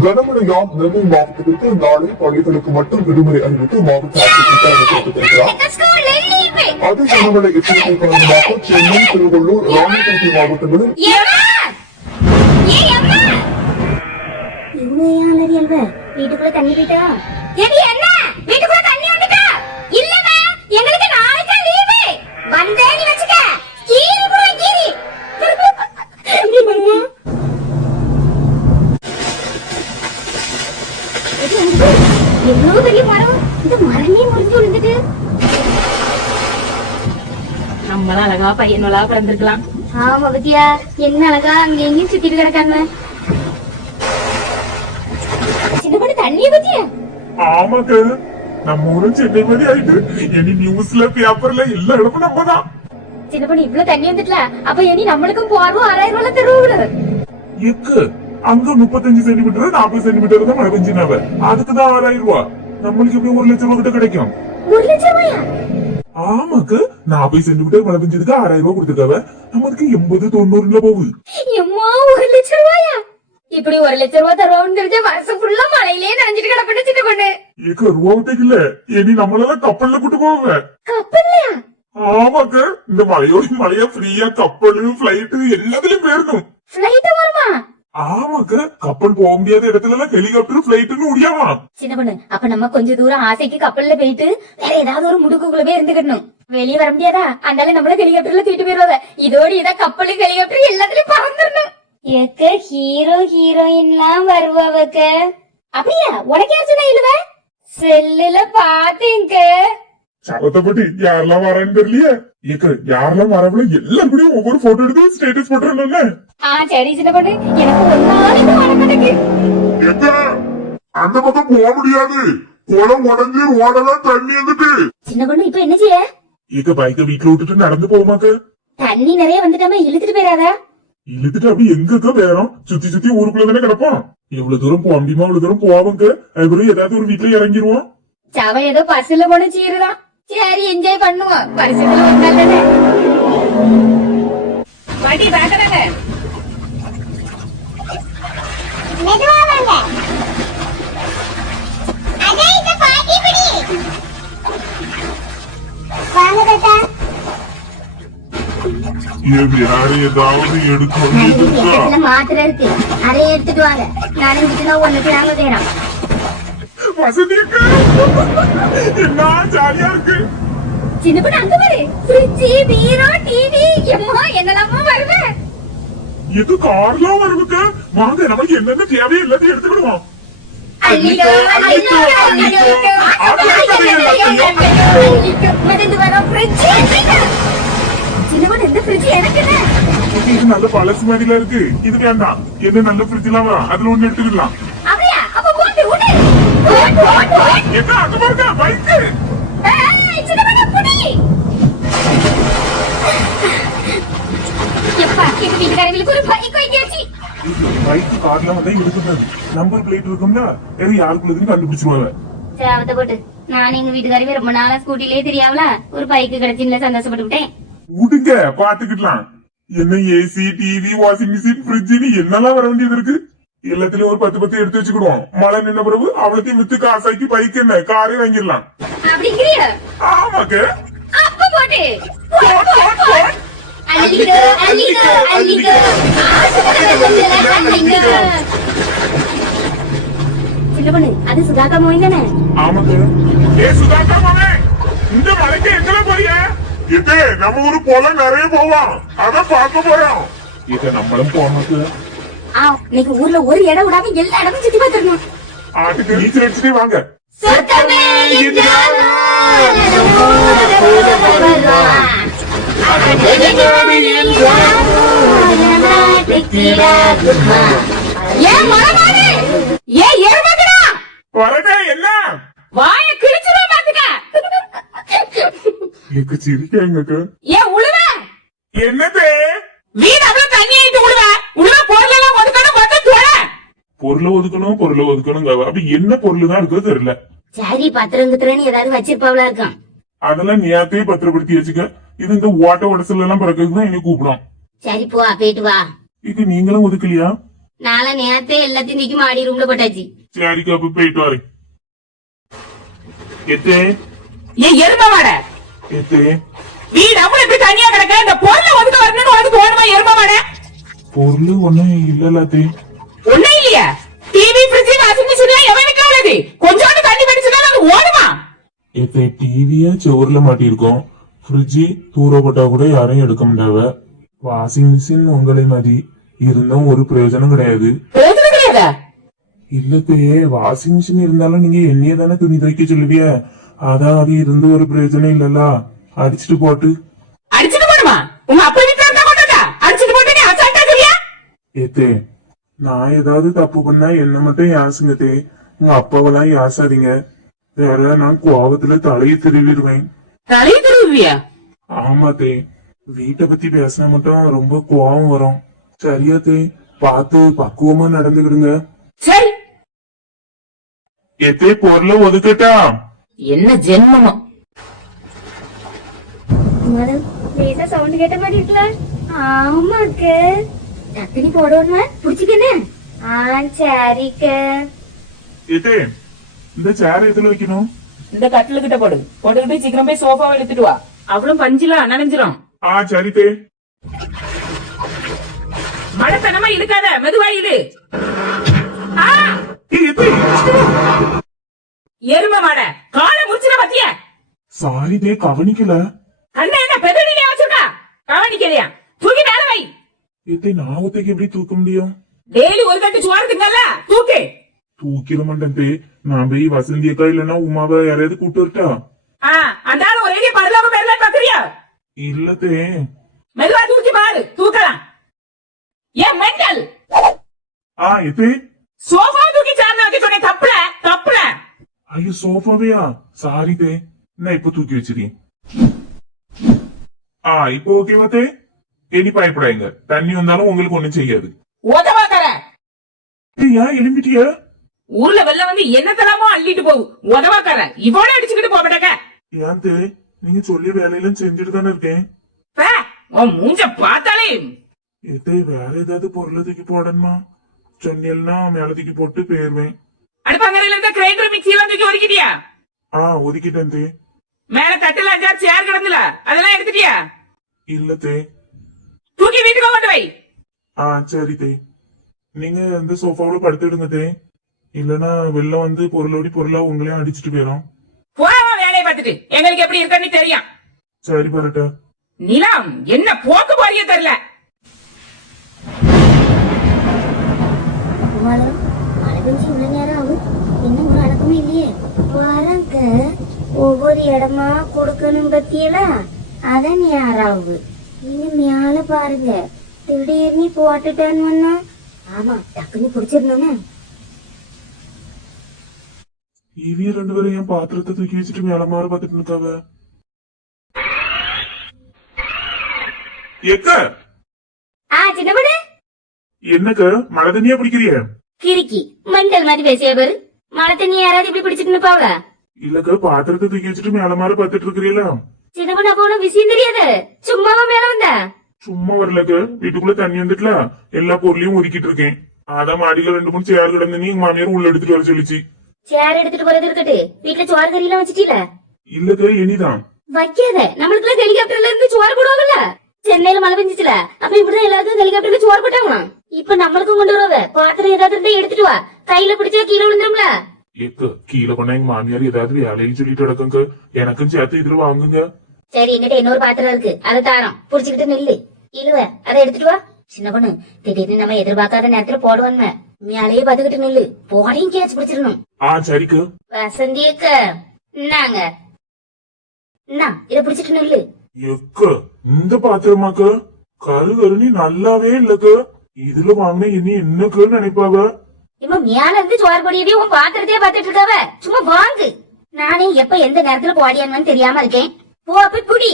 கனமழையால் நெல்லை மாவட்டத்திற்கு நாளை பள்ளிகளுக்கு மட்டும் விடுமுறை அறிவித்து மாவட்ட ஆட்சியர் தெரிவித்திருக்கிறார். அது கனமழை எச்சரிக்கை காரணமாக சென்னை, திருவள்ளூர், ராணிப்பேட்டை மாவட்டங்களில் வீட்டுக்குள்ள தண்ணி போயிட்டா என்ன வீட்டுக்குள்ள தண்ணி வந்துட்டா இல்லமா எங்களுக்கு நாளைக்கு லீவு வந்தே நீ வச்சுக்க கீரி புற கீரி எவ்வளவு பெரிய மரம் இந்த மரமே முறிஞ்சு விழுந்துட்டு நம்மளாம் அழகா பையனோலா பிறந்திருக்கலாம். ஆமா பத்தியா என்ன அழகா அங்க எங்கேயும் சுத்திட்டு கிடக்காம சின்ன பொண்ணு தண்ணிய பத்தியா ஆமாக்கு நம்ம ஊரும் சென்னை மாதிரி ஆயிட்டு இனி நியூஸ்ல பேப்பர்ல எல்லா இடமும் நம்ம தான். சின்ன பொண்ணு இவ்வளவு தண்ணி வந்துட்டல அப்ப இனி நம்மளுக்கும் போறோம் 6000 ரூபாய் தருவோம். எக்கு அங்க 35 சென்டிமீட்டர் 40 சென்டிமீட்டர் தான் மழை பெஞ்சினாவ அதுக்குதான் 6000 ரூபாய். நம்மளுக்கு எப்படி 1 லட்சம் ரூபாய் கிட்ட கிடைக்கும்? 1 லட்சம் ரூபாயா? ஆமாக்கு 40 சென்டிமீட்டர் மழை பெஞ்சதுக்கு 6000 ரூபாய் கொடுத்துருக்காவ. நமக்கு 80-90 போகுது. எம்மா 1 லட்சம் ரூபாயா? இப்படி 1 லட்சம் ரூபாய் தருவோம்னு தெரிஞ்ச வருஷம் ஃபுல்லா மழையிலேயே நனைஞ்சிட்டு கிடப்பட்டு சின்ன பொண்ணு. ஏக்க ரூபாவுக்கு இல்ல இனி நம்மளெல்லாம் கப்பல்ல கூட்டு போவாங்க. கப்பல்லையா? ஆமாக்கு இந்த மழையோட மழையா ஃப்ரீயா கப்பல் பிளைட் எல்லாத்துலயும் போயிடணும். ஃளைட் வருமா? ஆமாக்கு கப்பல் போக முடியாத இடத்துல எல்லாம் ஹெலிகாப்டர் பிளைட்னு முடியாமா. சின்ன பொண்ணு அப்ப நம்ம கொஞ்ச தூரம் ஆசைக்கு கப்பல்ல போயிட்டு வேற ஏதாவது ஒரு முடுக்குக்குள்ள போய் இருந்துக்கணும். வெளியே வர முடியாதா? அதனால நம்மள ஹெலிகாப்டர்ல தூக்கிட்டு போயிருவாங்க. இதோடு இதான் கப்பலு ஹெலிகாப்டர் எல்லாத்துலயும் பறந்துடணும். ஏக்க ஹீரோ ஹீரோயின்லாம் வருவாவக்க. அப்படியா? உனக்கு யார் சொன்னா இல்லவ? செல்லுல பாத்தீங்க. சபத்தப்பட்டி யாரெல்லாம் வரேன்னு தெரியலையே. ஏக்க யாரெல்லாம் வரவள எல்லாரும் ஒவ்வொரு போட்டோ எடுத்து ஸ்டேட்டஸ் போட்டுறேன்னு. சரி சின்ன பொண்ணு எனக்கு ஒரு நாளைக்கு வர மாட்டேங்குது. ஏக்க அந்த பக்கம் போக முடியாது. குளம் உடஞ்சி ஓடலாம் தண்ணி வந்துட்டு. சின்ன பொண்ணு இப்ப என்ன செய்ய? ஏக்க பைக்க வீட்டுல விட்டுட்டு நடந்து போமாக்க. தண்ணி நிறைய வந்துட்டாம இழுத்துட்டு போயிடாதா? இழுத்துட்டு அப்படி எங்க வேறோம் சுத்தி சுத்தி ஊருக்குள்ள தானே கிடப்போம். எவ்வளவு தூரம் போக முடியுமா அவ்வளவு தூரம் போவாங்க. அதுக்கப்புறம் ஏதாவது ஒரு வீட்டுல இறங்கிடுவோம். சவ ஏதோ பஸ்ல போன சீருதான். சரி என்ஜாய் பண்ணுவோம். வருஷத்துல ஒரு நாள் தானே. பாட்டி பாக்கறாங்க. மெதுவா வாங்க. அடே இந்த பாட்டி பிடி. வாங்க தாத்தா. யாரு ஏதாவது எடுக்க மாத்திரை இருக்கு அதை எடுத்துட்டு வாங்க. நனைஞ்சிட்டுனா ஒண்ணுக்கு நாங்க தேறோம். வசதிக்கு என்ன ஜாலியா இருக்கு. சின்ன பொண்ணு அங்க பாரு. ஃப்ரிட்ஜ், பீரோ, டிவி எம்மா என்னலாமா வருது. இது கார்லாம் வருதுக்கு. வாங்க நமக்கு என்னென்ன தேவையோ எல்லாத்தையும் எடுத்துக்கிடுவோம். அள்ளிக்கோ அள்ளிக்கோ அள்ளிக்கோ மடந்து வர ஃப்ரிட்ஜ். சின்ன பொண்ணு இந்த ஃப்ரிட்ஜ் எனக்கு என்ன? இது நல்ல பழசு மாதிரில இருக்கு. இது வேண்டாம். என்ன நல்ல ஃப்ரிட்ஜ் எல்லாம் அதுல ஒண்ணு எடுத்துக்கலாம். அப்படியா? அப்ப போட்டு விடு. என்ன அங்க பாருங்க பைக். சின்ன பொண்ணு புடி. எப்பா எங்க வீட்டுக்காரங்களுக்கு ஒரு பைக் வாங்கியாச்சு. பைக் கார்ல வந்து எடுக்கக்கூடாது. நம்பர் பிளேட் இருக்கும்ல எது யாருக்குள்ளதுன்னு கண்டுபிடிச்சிருவாங்க. சேவத்தை போட்டு நான் எங்க வீட்டுக்காரவே ரொம்ப நாளா ஸ்கூட்டிலே தெரியாவல ஒரு பைக் கிடைச்சுன்னு சந்தோஷப்பட்டு விட்டேன். விடுங்க பாத்துக்கிடலாம். என்ன AC, TV, washing machine, fridge என்னெல்லாம் வர வேண்டியது இருக்கு. எல்லாத்திலயும் ஒரு 10 எடுத்து வச்சுக்கிடுவோம். மழை நின்ன பிறகு அவளத்தையும் வித்து காசாக்கி பைக் என்ன காரே வாங்கிடலாம். அப்படிங்கிறியா? ஆமாக்கு அப்ப போட்டு அள்ளிக்கோ அள்ளிக்கோ அள்ளிக்கோ சின்ன பொண்ணு அது சுதாகா மோய் தானே? ஆமாக்கு. ஏ சுதாகா மாமே இந்த மலைக்கு எங்கெல்லாம் போறிய? இது நம்ம ஊரு போல நிறைய போவோம். அதான் பார்க்க போறோம். இது நம்மளும் போனது. இன்னைக்கு ஊர்ல ஒரு இடம் விடாம எல்லா இடமும் சுத்தி பார்த்திருக்கோம். ஆட்டுக்கு நீச்சல் அடிச்சுட்டே வாங்க. வரடா என்ன வாய கிழிச்சுறோம் பாத்துக்க. எனக்கு சிரிக்காங்க. ஏன் உழுவ? என்னது வீடு அவ்வளவு தண்ணி ஆயிட்டு உழுவ. உழுவ பொருள் எல்லாம் ஒதுக்கணும் மொத்தம் தோட. பொருளை ஒதுக்கணும். அப்படி என்ன பொருள் தான் இருக்கோ தெரியல. சரி பத்திரங்குத்திரன்னு ஏதாவது வச்சிருப்பாவளா இருக்கும். அதெல்லாம் நேரத்தையே பத்திரப்படுத்தி வச்சுக்க. இது இந்த ஓட்ட உடசல் எல்லாம் பிறக்கிறதுக்கு தான் என்ன கூப்பிடும். சரி போ போயிட்டு வா. இது நீங்களும் ஒதுக்கலையா? நாளை நேரத்தே எல்லாத்தையும் தூக்கி மாடி ரூம்ல போட்டாச்சு. சரிக்கா அப்ப போயிட்டு வரேன். எத்தே ஏன் எரும மாட எத்தே வீடு அவ்வளவு எப்படி தனியா கிடக்க இந்த பொருளை ஒதுக்க வரணும்னு உனக்கு தோணுமா எரும மாட பொருள் ஒண்ணும் இல்லலாத்தே. ஒண்ணும் இல்லையா டிவி ஃப்ரிட்ஜ் வாஷிங் மிஷின் எவனுக்கு உள்ளது கொஞ்சோண்டு தண்ணி படிச்சுனா அது ஓடுமா எத்தே டிவிய சோர்ல மாட்டிருக்கோம். ஃப்ரிட்ஜி தூரப்பட்டா கூட யாரையும் எடுக்க முடியாவ. வாஷிங் மிஷின் உங்களை மாதிரி இருந்தும் ஒரு பிரயோஜனம் கிடையாது. பிரயோஜனம் கிடையாதா இல்லத்தே வாஷிங் மிஷின் இருந்தாலும் நீங்க என்னைய தானே துணி துவைக்க சொல்லுவிய. அதான் அது இருந்து ஒரு பிரயோஜனம் இல்லல்ல. அடிச்சுட்டு போட்டு அடிச்சுட்டு போடுமா உங்க அப்பா வீட்டுல இருந்தா கொண்டா அடிச்சுட்டு போட்டு நீ அசால்ட்டா சொல்லியா ஏத்தே நான் ஏதாவது தப்பு பண்ணா என்ன மட்டும் யாசுங்கத்தே. உங்க அப்பாவெல்லாம் யாசாதீங்க. வேற நான் கோவத்துல தலையை திருவிடுவேன். தலையை திருவியா ஆமாத்தே வீட்டை பத்தி பேசினா மட்டும் ரொம்ப கோவம் வரும். சரியாத்தே பார்த்து பக்குவமா நடந்துக்கிடுங்க. சரி எத்தே பொருளை ஒதுக்கட்டா. என்ன ஜென்மமா மேடம் லேசா சவுண்ட் கேட்ட மாதிரி இருக்குல்ல? ஆமாக்கு டக்குனி போடுவோம்மா புடிச்சுக்கனே. சரிக்க. எத்தே இந்த சேர் எதுல வைக்கணும்? இந்த கட்டில கிட்ட போடு போட்டுக்கிட்டு சீக்கிரம் போய் சோஃபாவை எடுத்துட்டு வா அவ்வளவு பஞ்சிலாம் நனைஞ்சிரும் சரித்தே. மழைத்தனமா இருக்காத மெதுவா இரு ஆ! எரும மாட காலை முடிச்சிட பத்திய சாரிதே கவனிக்கல. கண்ண என்ன பெருடிலே வச்சுட்டா கவனிக்கலையா தூக்கி மேல வை எத்தே நான் ஒத்தைக்கு எப்படி தூக்க முடியும்? டெய்லி ஒரு கட்டு சோறு திங்கல தூக்கு தூக்கிட மாட்டேன். நான் போய் வசந்தி அக்கா இல்லன்னா உமாவை யாரையாவது கூட்டு வரட்டா? அந்த ஆள் ஒரே பரலாம பேர்ல பாக்குறியா இல்லத்தே. மெதுவா தூக்கி பாரு தூக்கலாம் ஏன் மெண்டல் எத்தே சோஃபா தூக்கி சேர்ந்து வைக்க சொன்னேன் தப்புல தப்புல ஐயோ சோஃபாவையா? சாரிதே நான் இப்ப தூக்கி வச்சிருக்கேன். இப்போ ஓகேவாத்தே? இனி பயப்படாங்க. தண்ணி வந்தாலும் உங்களுக்கு ஒண்ணும் செய்யாது. உதவாக்கற ஏன் எழும்பிட்டிய? ஊர்ல வெள்ள வந்து என்னத்தலாமோ அள்ளிட்டு போகும் உதவாக்கற இவோட அடிச்சுக்கிட்டு போகட்டக்க. ஏன் தே நீங்க சொல்லிய வேலையெல்லாம் செஞ்சுட்டு தானே இருக்கேன். உன் மூஞ்ச பார்த்தாலே எத்தே வேற ஏதாவது பொருளை தூக்கி போடணுமா? சொன்னேன்னா மேல தூக்கி போட்டு போயிருவேன். அடுப்பங்கரையில இருந்த கிரைண்டர் மிக்சி எல்லாம் தூக்கி ஒதுக்கிட்டியா? ஒதுக்கிட்டேன் தே. மேல தட்டுல 5 சேர் கிடந்துல அதெல்லாம் எடுத்துட்டியா? இல்ல தே. தூக்கி வீட்டுக்கு கொண்டு வை. சரி தே. நீங்க இந்த சோஃபாவில படுத்துடுங்க தே. இல்லனா வெள்ளம் வந்து பொருளோடி பொருளா உங்களையும் அடிச்சுட்டு போயிடும். போவா வேலையை பார்த்துட்டு எங்களுக்கு எப்படி இருக்குன்னு தெரியும். சரி பரட்டா. நிலம் என்ன போக்கு போறிய தெரியல. மழை பெஞ்சு இவ்வளவு நேரம் ஆகும் இன்னும் ஒரு அடக்கமே இல்லையே. வரங்க ஒவ்வொரு இடமா கொடுக்கணும் பத்தியலா அதான் யாராவது நீங்க மேல பாருங்க. திடீர்னு போட்டுட்டான்னு ஆமா டக்குன்னு பிடிச்சிருந்தோன்னு இவிய 2 பேரும் என் பாத்திரத்தை தூக்கி வச்சுட்டு மேல மாற பாத்துட்டு இருக்காவ. எக்க சின்னபடு என்னக்க மழை தண்ணியா பிடிக்கிறிய? கிறுக்கி மண்டல் மாதிரி பேசிய பாரு. மழை தண்ணி யாராவது இப்படி பிடிச்சிட்டு நிப்பாவா? இல்லக்க பாத்திரத்தை தூக்கி வச்சுட்டு மேல மாற பாத்துட்டு இருக்கிறீங்களா? சின்னபடு அப்ப உனக்கு விஷயம் தெரியாது. சும்மாவா மேல வந்தா? சும்மா வரலக்க வீட்டுக்குள்ள தண்ணி வந்துட்டுல எல்லா பொருளையும் ஒதுக்கிட்டு இருக்கேன். அதான் மாடியில 2-3 சேர் கிடந்து நீ மாமியார் உள்ள எடுத்துட்டு வர சொல்லிச்சு. சேர் எடுத்துட்டு போறது இருக்கட்டு வீட்டுல சோறு கறி எல்லாம் வச்சுட்டீல? இல்லக்க இனிதான் வைக்காத. நம்மளுக்குலாம் ஹெலிகாப்டர்ல இருந்து சோறு போடுவாங்கல்ல. சென்னையில மழை பெஞ்சிச்சுல அப்ப இப்படிதான் எல்லாருக்கும் ஹெலிகாப்டர்ல சோறு போட்டாங்களாம். இப்ப நம்மளுக்கும் கொண்டு வருவாங்க. பாத்திரம் ஏதாவது இருந்தா எடுத்துட்டு வா. கையில பிடிச்சா கீழே விழுந்துரும்ல. கீழே பண்ண எங்க மாமியார் ஏதாவது வேலைன்னு சொல்லிட்டு கிடக்குங்க. எனக்கும் சேர்த்து இதுல வாங்குங்க. சரி என்கிட்ட இன்னொரு பாத்திரம் இருக்கு அதை தாரோம் புடிச்சுக்கிட்டு நில்லு. இழுவ அதை எடுத்துட்டு வா. சின்ன பொண்ணு திடீர்னு நம்ம எதிர்பார்க்காத நேரத்துல போடுவாங்க. மேலேயே பாத்துக்கிட்டு நில்லு. போடையும் கேச்சு பிடிச்சிடணும். சரிக்கு வசந்தியக்க என்னங்க இத பிடிச்சிட்டு நில்லு. எக்க இந்த பாத்திரமாக்க கருகருணி நல்லாவே இல்லக்க. இதுல வாங்கின இனி என்னக்கு நினைப்பாவ. இவ மேல இருந்து சோறு பொடியவே உன் பாத்திரத்தையே பாத்துட்டு இருக்காவ. சும்மா வாங்கு. நானே எப்ப எந்த நேரத்துல போடியான்னு தெரியாம இருக்கேன். போ போய் புடி.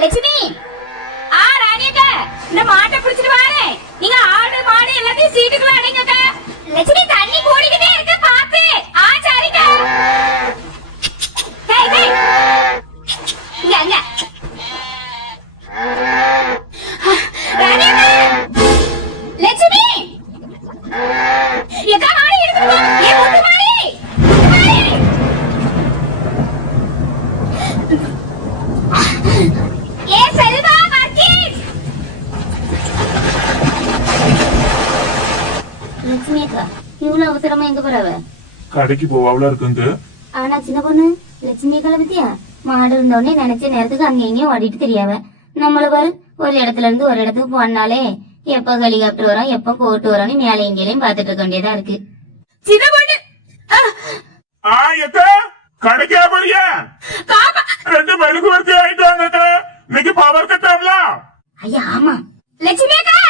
லட்சுமி ராணியக்கா இந்த மாட்டை பிடிச்சிட்டு வாரு. நீங்க ஆடு மாடு எல்லாத்தையும் சீட்டுக்குள்ள அடைங்கக்கா. லட்சுமி தண்ணி கூடிக்கிட்டே இருக்கு பாத்து. சரிக்கா. இங்க லட்சுமி அக்கா இவ்வளவு அவசரமா எங்க போறாவ? கடைக்கு போவாவளா இருக்குங்க. ஆனா சின்ன பொண்ணு லட்சுமி அக்கால பத்தியா மாடு இருந்தோடனே நினைச்ச நேரத்துக்கு அங்க எங்கேயும் ஓடிட்டு தெரியாவ. நம்மள பாரு ஒரு இடத்துல இருந்து ஒரு இடத்துக்கு போனாலே எப்ப ஹெலிகாப்டர் வரும் எப்ப போட்டு வரோம்னு மேலே எங்கேயும் பாத்துட்டு இருக்க வேண்டியதா இருக்கு. சின்ன பொண்ணு எக்கா கடைக்கா போறியா? ரெண்டு மெழுகுவர்த்தி ஆயிட்டாங்க. இன்னைக்கு பவர் கட்டாவல. ஐயா ஆமா லட்சுமி அக்கா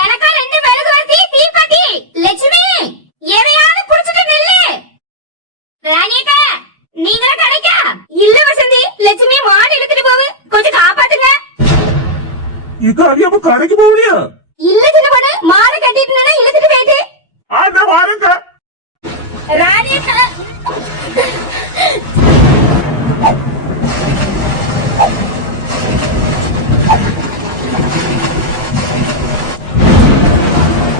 எனக்கா ரெண்டு மெழுகுவர்த்தி தீப்பெட்டி. லட்சுமி எதையாவது புடிச்சிட்டு நில்லு. ராணி அக்கா நீங்களும் கடைக்கா? இல்ல வசந்தி லட்சுமி மாடு இழுத்துட்டு போவு கொஞ்சம் காப்பாத்துங்க. இக்கா அது அப்ப கடைக்கு போகலையா? இல்ல சின்ன பொண்ணு மாடு கட்டிட்டு இழுத்துட்டு போயிட்டு. நான் வாரேங்க. ராணி அக்கா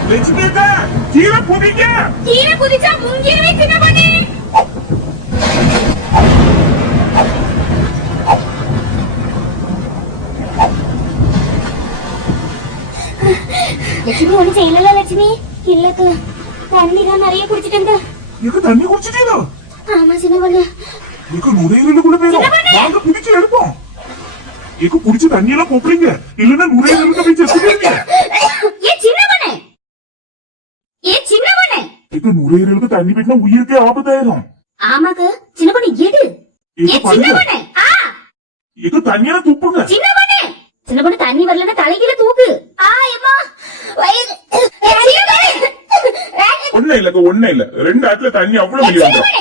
லட்சுமி அக்கா கீழே குதிங்க. கீழே குதிச்சா முங்கிருவே சின்ன பொண்ணு. லட்சுமி ஒண்ணு செய்யல லட்சுமி. இல்லக்கா தண்ணி தான் நிறைய குடிச்சிட்டு. இக்க தண்ணி குடிச்சிட்டீங்களா? ஆமா சின்ன பொண்ணு. இக்க நுரையீரலுக்குள்ள போயிடும். வாங்க பிடிச்சு எடுப்போம். இக்க குடிச்சு தண்ணி எல்லாம் போடுறீங்க இல்லன்னா நுரையீரலுக்கு போய் செத்துடுவீங்க. ஏ சின்ன பொண்ணு ஏ சின்ன பொண்ணு இக்க நுரையீரலுக்கு தண்ணி போயிட்டா உயிருக்கே ஆபத்தாயிரும். ஆமாக்கா சின்ன பொண்ணு எடு. ஏ இக்க சின்ன பாருங்க. பொண்ணு இக்க தண்ணியெல்லாம் துப்புங்க. சின்ன பொண்ணு சின்ன பொண்ணு தண்ணி வரலன்னா தலைகீழ தூக்கு. அம்மா வயிறு. ஒண்ணு இல்ல ஒண்ணு இல்ல 2 ஆத்துல தண்ணி அவ்வளவு வெளியே வந்துடும்.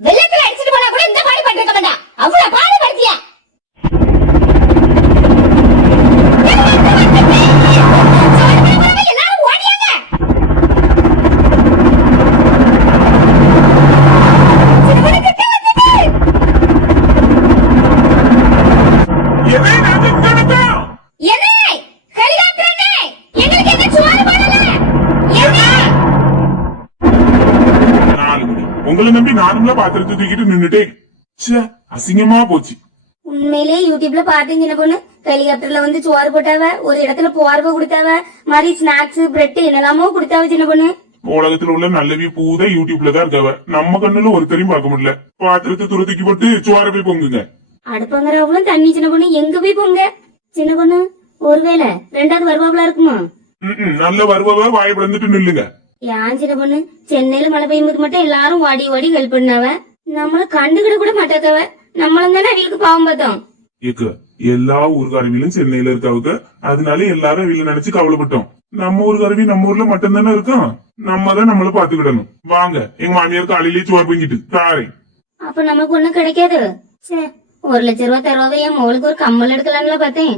வெள்ளத்துல அடிச்சிட்டு போனா கூட இந்த பாடு பண்றக்க மாட்டா. அவ்வளவு பாடு படுத்தியா? எல்லாரும் ஓடியாங்க. எதை நான் திட்டணும்? எதை? ஹெலிகாப்டர்னே. எங்களுக்கு என்ன சுவாரி போடல. எதை? 4 மணி. உங்களை நம்பி நானும்ல பாத்திரத்தை தூக்கிட்டு நின்னுட்டேன். ச்சே அசிங்கமா போச்சு. உண்மையிலே யூடியூப்ல பாத்தீங்க சின்ன பொண்ணு. ஹெலிகாப்டர்ல வந்து சோறு போட்டாவ, ஒரு இடத்துல போர்வை கொடுத்தாவ, மாதிரி ஸ்நாக்ஸ் பிரெட் என்னெல்லாமோ கொடுத்தாவ சின்ன பொண்ணு. உலகத்துல உள்ள நல்லவி பூத யூடியூப்ல தான் இருக்கவ. நம்ம கண்ணுல ஒருத்தரையும் பார்க்க முடியல. பாத்திரத்தை துரத்துக்கி போட்டு சுவார போய் பொங்குங்க. அடுப்பங்கறவளும் தண்ணி சின்ன பொண்ணு எங்க போய் போங்க. சின்ன பொண்ணு ஒருவேளை 2வது வருவாப்ல இருக்குமா? நல்ல வருவவ வாயை பிளந்துட்டு நில்லுங்க. ஏன் சின்ன பொண்ணு சென்னையில மழை பெய்யும்போது மட்டும் எல்லாரும் வாடி வாடி ஹெல்ப் பண்ணாவ. நம்மள கண்டுகிட கூட மாட்டாக்கவ. நம்மளும் தானே அவங்களுக்கு பாவம் பார்த்தோம். ஏக்க எல்லா ஊர்காரவிலும் சென்னையில இருக்காவுக்கு. அதனால எல்லாரும் வீல நினைச்சு கவலைப்பட்டோம். நம்ம ஊர்காரவி நம்ம ஊர்ல மட்டும் தானே இருக்கோம். நம்ம தான் நம்மள பாத்துக்கிடணும். வாங்க எங்க மாமியார் காலையிலேயே சோறு பொங்கிட்டு தாரேன். அப்ப நமக்கு ஒண்ணும் கிடைக்காது. 1 லட்சம் ரூபாய் தருவாவே என் மோளுக்கு ஒரு கம்மல் எடுக்கலாம்ல பார்த்தேன்.